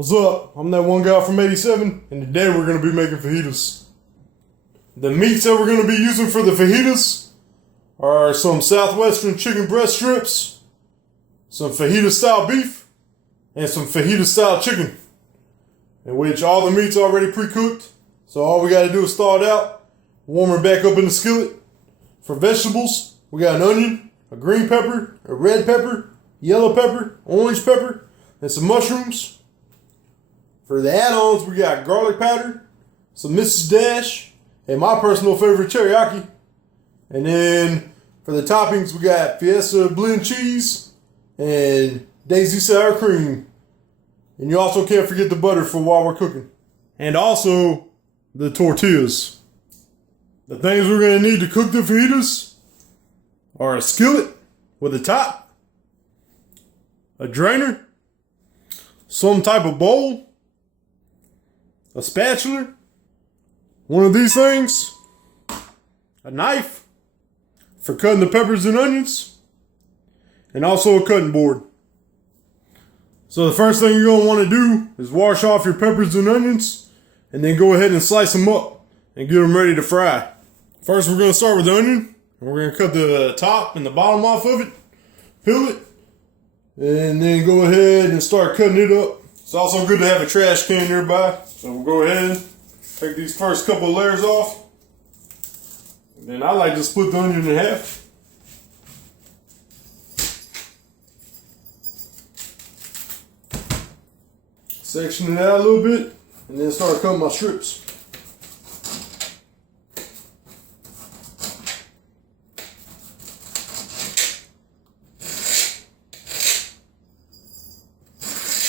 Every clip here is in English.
What's up? I'm that one guy from 87, and today we're going to be making fajitas. The meats that we're going to be using for the fajitas are some southwestern chicken breast strips, some fajita style beef, and some fajita style chicken, in which all the meat's already pre-cooked, so all we got to do is thaw it out, warm it back up in the skillet. For vegetables, we got an onion, a green pepper, a red pepper, yellow pepper, orange pepper, and some mushrooms. For the add-ons, we got garlic powder, some Mrs. Dash, and my personal favorite, teriyaki. And then for the toppings, we got fiesta blend cheese and daisy sour cream. And you also can't forget the butter for while we're cooking. And also the tortillas. The things we're going to need to cook the fajitas are a skillet with a top, a drainer, some type of bowl, a spatula, one of these things, a knife for cutting the peppers and onions, and also a cutting board. So the first thing you're going to want to do is wash off your peppers and onions, and then go ahead and slice them up and get them ready to fry. First we're going to start with the onion, and we're going to cut the top and the bottom off of it, peel it, and then go ahead and start cutting it up. It's also good to have a trash can nearby. So we'll go ahead and take these first couple of layers off. And then I like to split the onion in half. Section it out a little bit, and then start cutting my strips.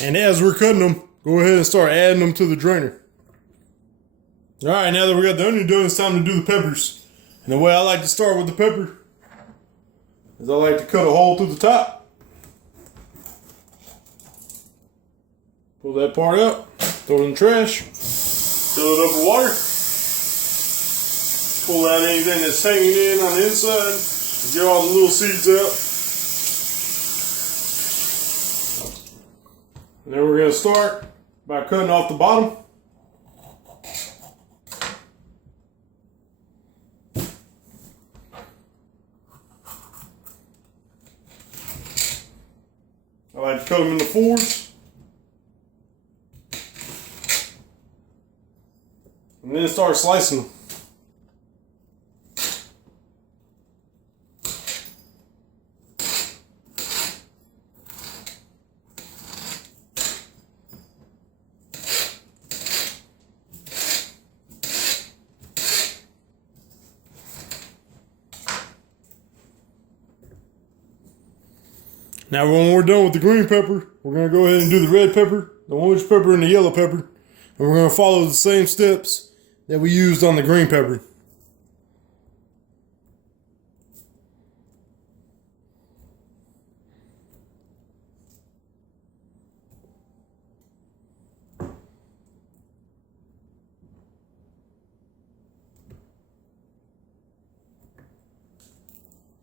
And as we're cutting them, go ahead and start adding them to the drainer. Alright, now that we got the onion done, it's time to do the peppers. And the way I like to start with the pepper is I like to cut a hole through the top. Pull that part out, throw it in the trash, fill it up with water, pull out anything that's hanging in on the inside, get all the little seeds out. And then we're going to start by cutting off the bottom. I like to cut them into fours. And then start slicing them. Now when we're done with the green pepper, we're going to go ahead and do the red pepper, the orange pepper, and the yellow pepper. And we're going to follow the same steps that we used on the green pepper.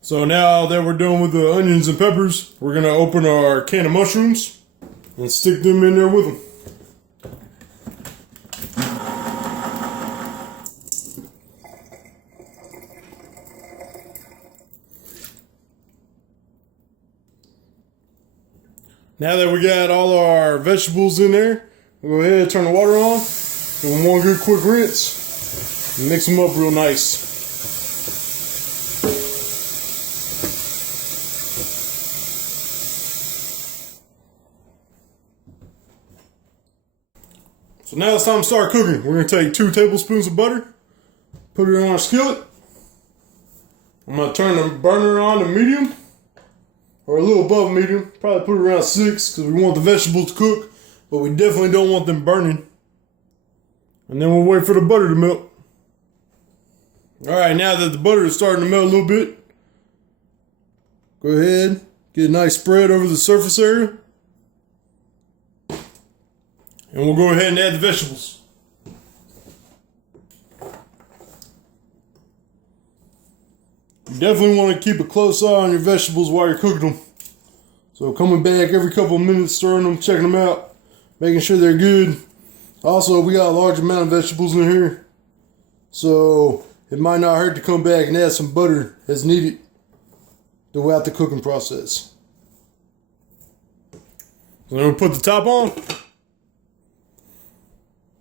So now that we're done with the onions and peppers, we're going to open our can of mushrooms and stick them in there with them. Now that we got all our vegetables in there, we'll go ahead and turn the water on, give them one good quick rinse, and mix them up real nice. So now it's time to start cooking. We're going to take 2 tablespoons of butter, put it on our skillet. I'm going to turn the burner on to medium, or a little above medium. Probably put it around 6 because we want the vegetables to cook, but we definitely don't want them burning. And then we'll wait for the butter to melt. Alright, now that the butter is starting to melt a little bit, go ahead, get a nice spread over the surface area. And we'll go ahead and add the vegetables. You definitely want to keep a close eye on your vegetables while you're cooking them. So coming back every couple of minutes, stirring them, checking them out. making sure they're good. Also, we got a large amount of vegetables in here, so it might not hurt to come back and add some butter as needed throughout the cooking process. So then we'll put the top on.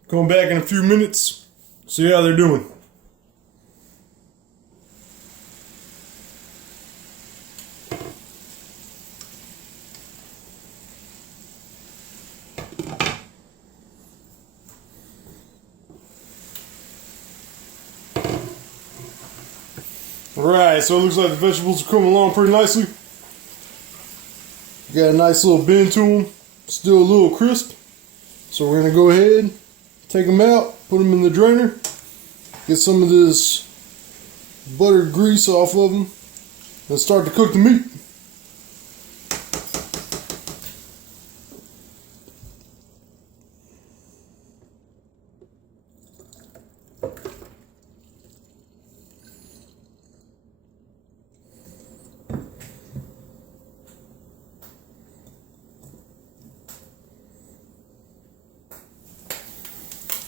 Come back in a few minutes, see how they're doing. Alright, so it looks like the vegetables are coming along pretty nicely. Got a nice little bend to them, still a little crisp. So we're going to go ahead, take them out, put them in the drainer, get some of this buttered grease off of them, and start to cook the meat.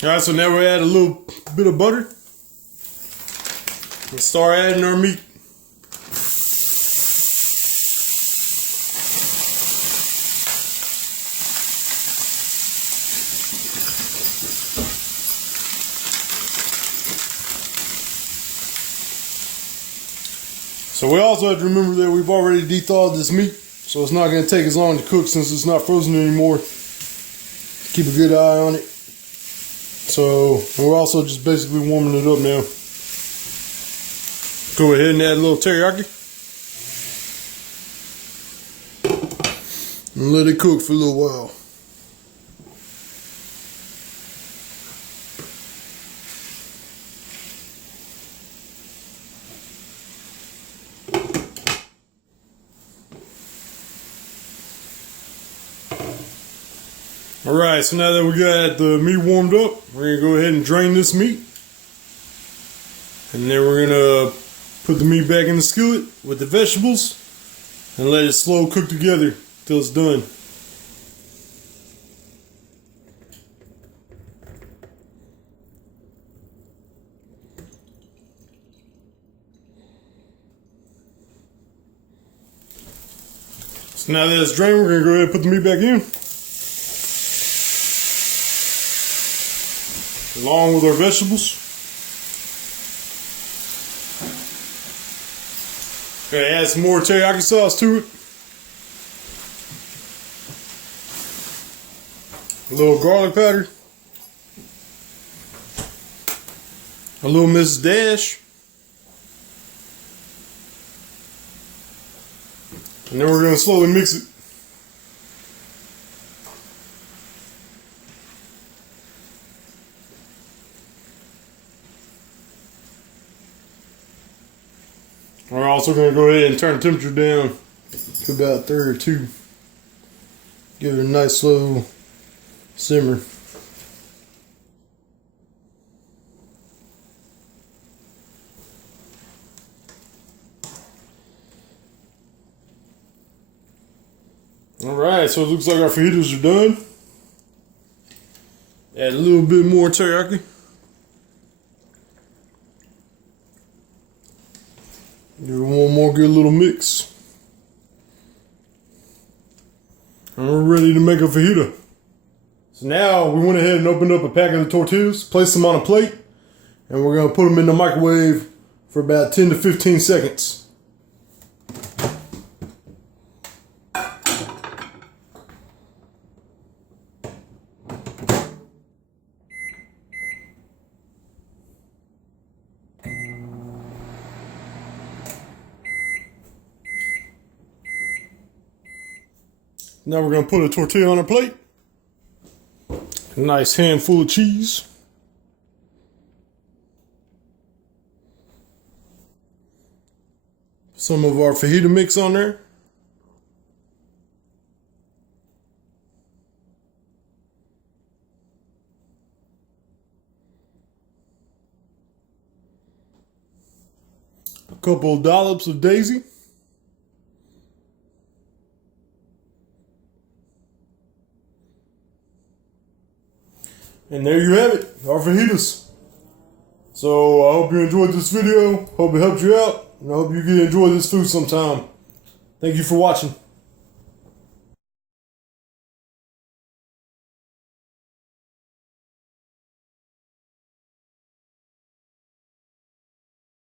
Alright, so now we add a little bit of butter. Let's start adding our meat. So we also have to remember that we've already de-thawed this meat, so it's not going to take as long to cook since it's not frozen anymore. Keep a good eye on it. So we're also just basically warming it up now. Go ahead and add a little teriyaki. And let it cook for a little while. Alright, so now that we got the meat warmed up, we're going to go ahead and drain this meat. And then we're going to put the meat back in the skillet with the vegetables and let it slow cook together till it's done. So now that it's drained, we're going to go ahead and put the meat back in, along with our vegetables. Gonna add some more teriyaki sauce to it. A little garlic powder. A little Mrs. Dash. And then we're gonna slowly mix it. We're also going to go ahead and turn the temperature down to about 32. Give it a nice slow simmer. Alright, so it looks like our fajitas are done. Add a little bit more teriyaki. Give it one more good little mix. And we're ready to make a fajita. So now we went ahead and opened up a pack of the tortillas, placed them on a plate, and we're going to put them in the microwave for about 10 to 15 seconds. Now we're going to put a tortilla on a plate. A nice handful of cheese. Some of our fajita mix on there. A couple of dollops of daisy. And there you have it, our fajitas. So I hope you enjoyed this video. Hope it helped you out. And I hope you enjoy this food sometime. Thank you for watching.